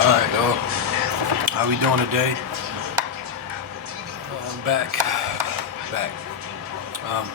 Alright, how we doing today? I'm back. I'm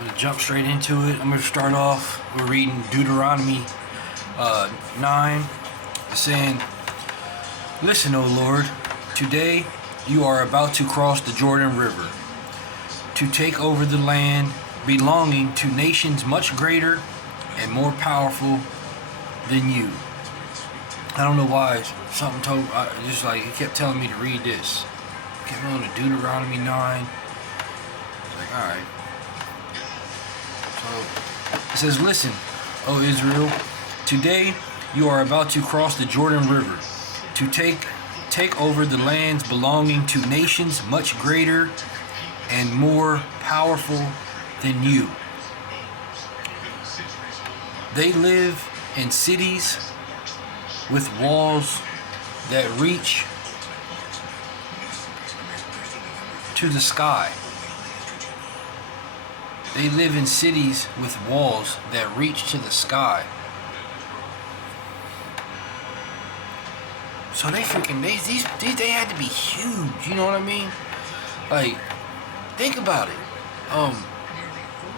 gonna jump straight into it. I'm gonna start off. We're reading Deuteronomy 9. It's saying, "Listen, O Lord, today you are about to cross the Jordan River to take over the land belonging to nations much greater and more powerful than you." I don't know why something told just like it kept telling me to read this. Kept on to Deuteronomy 9. It's like, all right. So it says, "Listen, O Israel, today you are about to cross the Jordan River to take over the lands belonging to nations much greater and more powerful than you. They live in cities with walls that reach to the sky." They live in cities with walls that reach to the sky. So they had to be huge, you know what I mean? Like, think about it.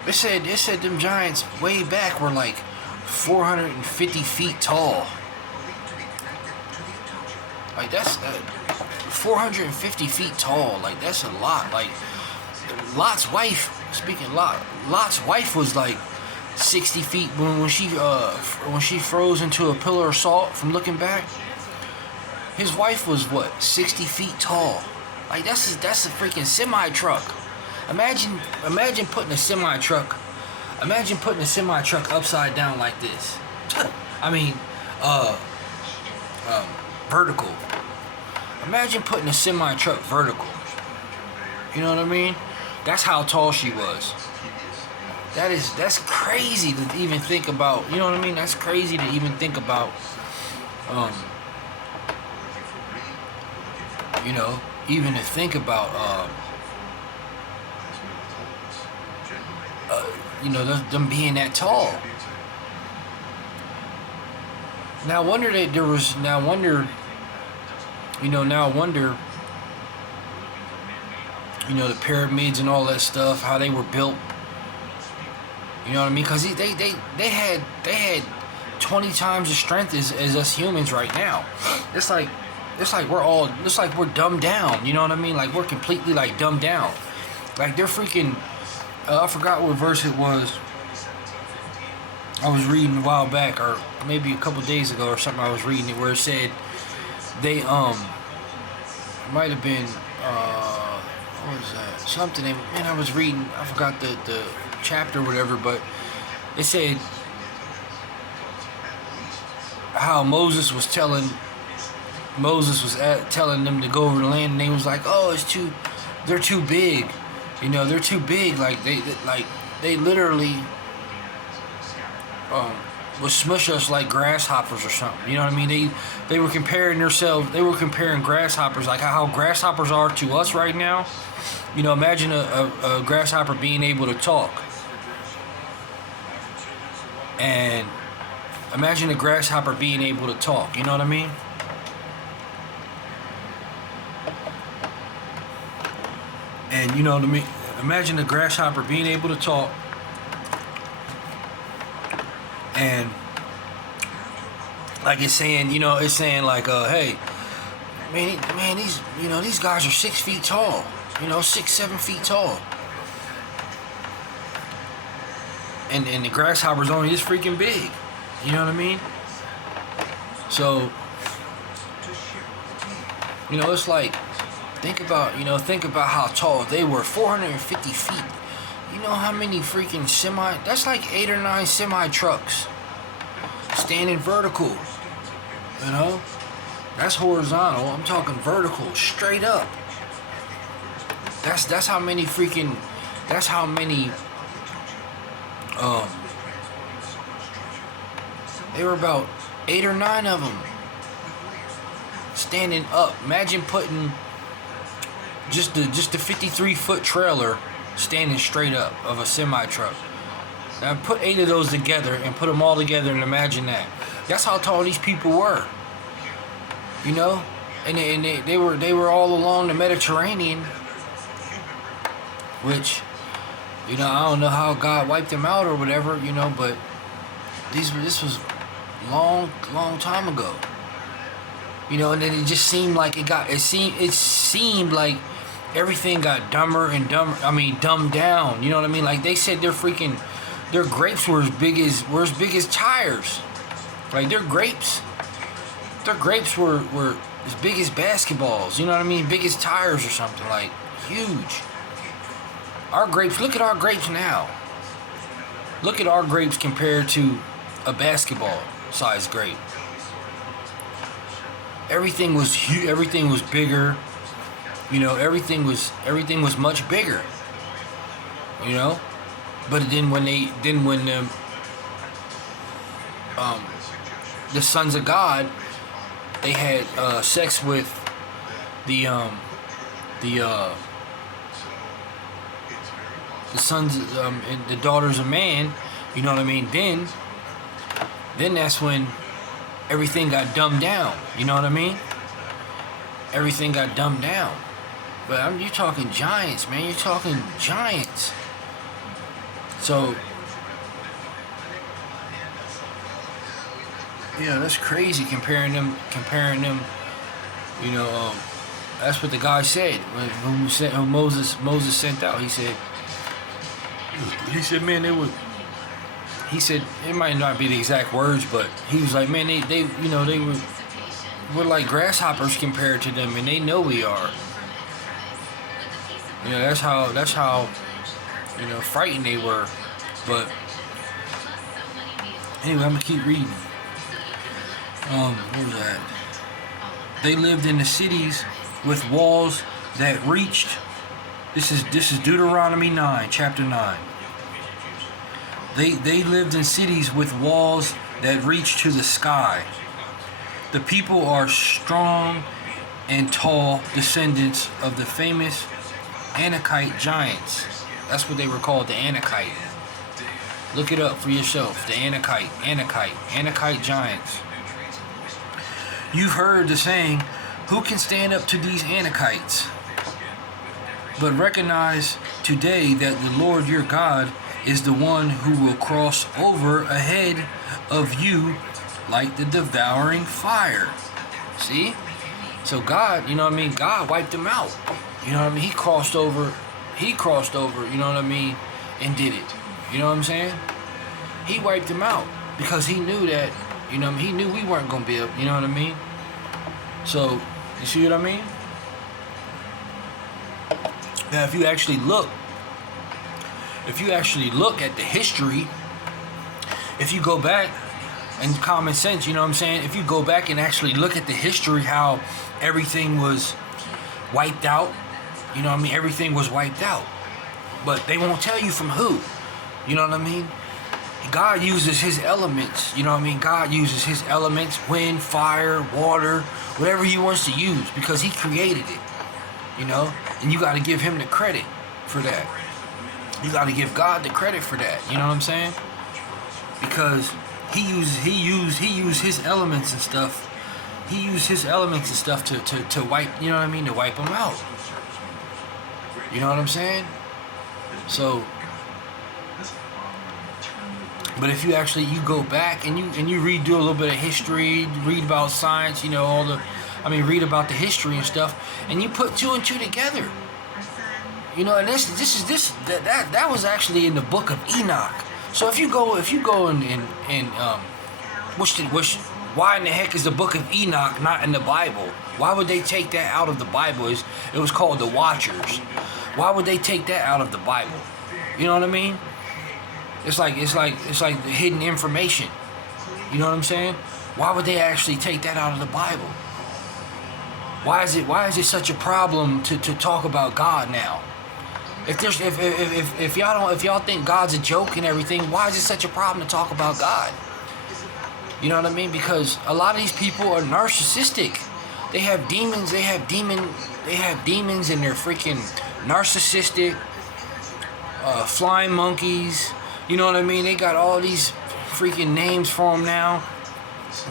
It said them giants way back were like 450 feet tall. Like, that's 450 feet tall. Like, that's a lot. Like, Lot's wife, Lot's wife was like 60 feet when she froze into a pillar of salt from looking back. His wife was what, 60 feet tall. Like, that's a freaking semi truck. Imagine putting a semi truck upside down like this. I mean, vertical. Imagine putting a semi truck vertical. You know what I mean? That's how tall she was. That's crazy to even think about. You know what I mean? That's crazy to even think about. Even to think about. Them being that tall. Now I wonder, the pyramids and all that stuff, how they were built. You know what I mean? Because they had 20 times the strength as us humans right now. It's like we're dumbed down. You know what I mean? Like, we're completely like dumbed down. Like, they're freaking. I forgot what verse it was. I was reading a while back, or maybe a couple days ago or something. I was reading it where it said they might have been what was that? Something. Man, I was reading. I forgot the chapter or whatever, but it said how Moses was telling them to go over the land, and they was like, "Oh, they're too big." They're too big. Like they literally would smush us like grasshoppers or something. You know what I mean? They were comparing grasshoppers, like how grasshoppers are to us right now. Imagine a grasshopper being able to talk. And imagine a grasshopper being able to talk. You know what I mean? And imagine a grasshopper being able to talk, and like it's saying like, hey, man, these guys are 6 feet tall, 6-7 feet tall, and the grasshopper's only this freaking big. You know what I mean? So, it's like, think about how tall they were. 450 feet. You know how many freaking that's like 8 or 9 semi trucks standing vertical. That's horizontal. I'm talking vertical, straight up. That's how many there were about 8 or 9 of them standing up. Imagine putting just the 53-foot trailer standing straight up of a semi truck. Now put 8 of those together and put them all together and imagine that. That's how tall these people were. You know, and they were all along the Mediterranean, which, you know, I don't know how God wiped them out or whatever, you know, but this was long time ago. You know, and then it just seemed like it seemed like everything got dumber and dumber. I mean, dumbed down. You know what I mean? Like they said, their grapes were as big as tires. Like their grapes were as big as basketballs. You know what I mean? Big as tires or something. Like huge. Our grapes. Look at our grapes now. Look at our grapes compared to a basketball-sized grape. Everything was huge. Everything was bigger. You know, everything was much bigger. You know, but then when the sons of God, they had sex with the sons and the daughters of man. You know what I mean? Then that's when everything got dumbed down. You know what I mean? Everything got dumbed down. But you're talking giants, man. You're talking giants. So, yeah, that's crazy comparing them. You know, that's what the guy said who Moses sent out. He said, man, they would. He said it might not be the exact words, but he was like, man, they you know, we're like grasshoppers compared to them, and they know we are. You know, that's how you know, frightened they were. But anyway, I'm gonna keep reading. What was that? They lived in the cities with walls that reached. This is Deuteronomy 9, chapter 9. They lived in cities with walls that reached to the sky. The people are strong and tall descendants of the famous Anakite giants. That's what they were called, the Anakite. Look it up for yourself, the Anakite giants. You've heard the saying, who can stand up to these Anakites? But recognize today that the Lord your God is the one who will cross over ahead of you like the devouring fire. See? So God, you know what I mean? God wiped them out. You know what I mean? He crossed over, you know what I mean? And did it. You know what I'm saying? He wiped them out because he knew that, you know what I mean? He knew we weren't going to be able, you know what I mean? So, you see what I mean? Now, if you actually look at the history, if you go back and common sense, you know what I'm saying? If you go back and actually look at the history, how everything was wiped out, you know what I mean? Everything was wiped out. But they won't tell you from who. You know what I mean? God uses his elements, you know what I mean? God uses his elements, wind, fire, water, whatever he wants to use, because he created it, you know? And you got to give him the credit for that. You got to give God the credit for that, you know what I'm saying? Because he used his elements and stuff. He used his elements and stuff to wipe, you know what I mean? To wipe them out. You know what I'm saying? So, but if you go back and you redo a little bit of history, read about science, you know, read about the history and stuff, and you put two and two together. You know, and that was actually in the book of Enoch. So if you go and why in the heck is the book of Enoch not in the Bible? Why would they take that out of the Bible? It was called the Watchers. Why would they take that out of the Bible? You know what I mean? It's like the hidden information. You know what I'm saying? Why would they actually take that out of the Bible? Why is it such a problem to talk about God now? If y'all think God's a joke and everything, why is it such a problem to talk about God? You know what I mean? Because a lot of these people are narcissistic. They have demons. They have demons, and they're freaking narcissistic. Flying monkeys. You know what I mean? They got all these freaking names for them now.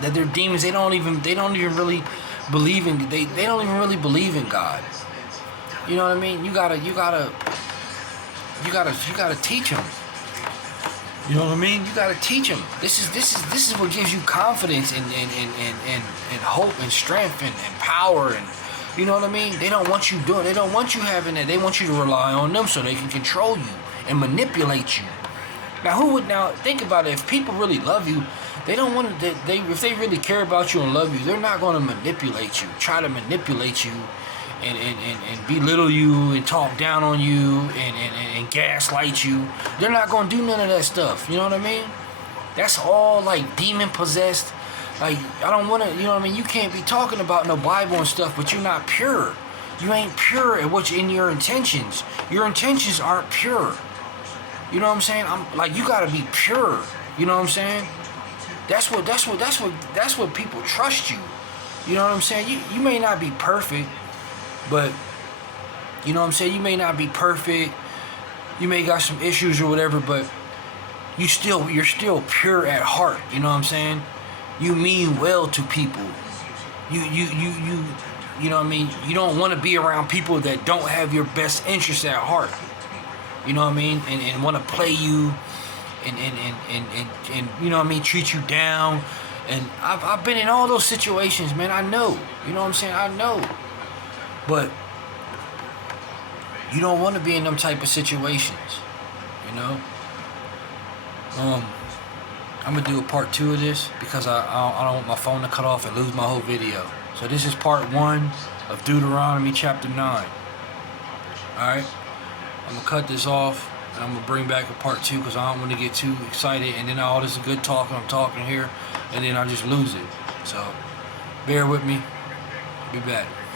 that they're demons. They don't even really believe in they don't even really believe in God. You know what I mean? You gotta teach them. You know what I mean? You gotta teach them. This is what gives you confidence and hope and strength and power, and you know what I mean? They don't want you doing. They don't want you having that. They want you to rely on them so they can control you and manipulate you. Now, think about it. If people really love you, they don't want to. If they really care about you and love you, they're not going to manipulate you. Try to manipulate you, and belittle you and talk down on you and gaslight you. They're not going to do none of that stuff. You know what I mean? That's all like demon possessed. Like, I don't want to, you know what I mean? You can't be talking about no Bible and stuff, but you're not pure. You ain't pure in your intentions. Your intentions aren't pure. You know what I'm saying? You gotta be pure. You know what I'm saying? That's what people trust you. You know what I'm saying? You may not be perfect, but you know what I'm saying? You may not be perfect. You may got some issues or whatever, but you're still pure at heart. You know what I'm saying? You mean well to people. You know what I mean? You don't want to be around people that don't have your best interests at heart. You know what I mean? And want to play you and you know what I mean, treat you down. And I've been in all those situations, man. I know. You know what I'm saying? I know. But you don't want to be in them type of situations. You know? I'm going to do a part 2 of this because I don't want my phone to cut off and lose my whole video. So this is part 1 of Deuteronomy chapter 9. Alright? I'm going to cut this off and I'm going to bring back a part 2 because I don't want to get too excited and then all this is good talking, I'm talking here, and then I just lose it. So bear with me. Be back.